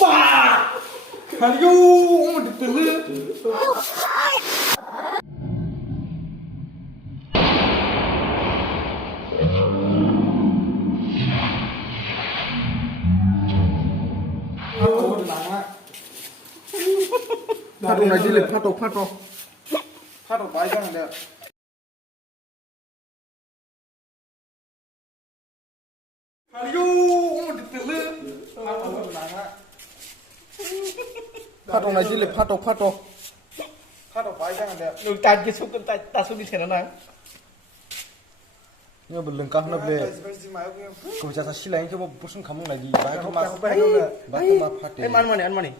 빠! 아니요, 오늘 들르. 파도 나질래, 파도. 파도 많이 가는데. 아니요, 오늘 들르. 파도 나질래, 파도. 파도 많이 가는데. Nung tan cái xúc ta xúc đi thế nào nào? 이거 뭐 른까 하나 ble. 그럼 자사 실라인 그 뭐 무슨 감옥 나기. 바이토마 파티. Em ăn mà này.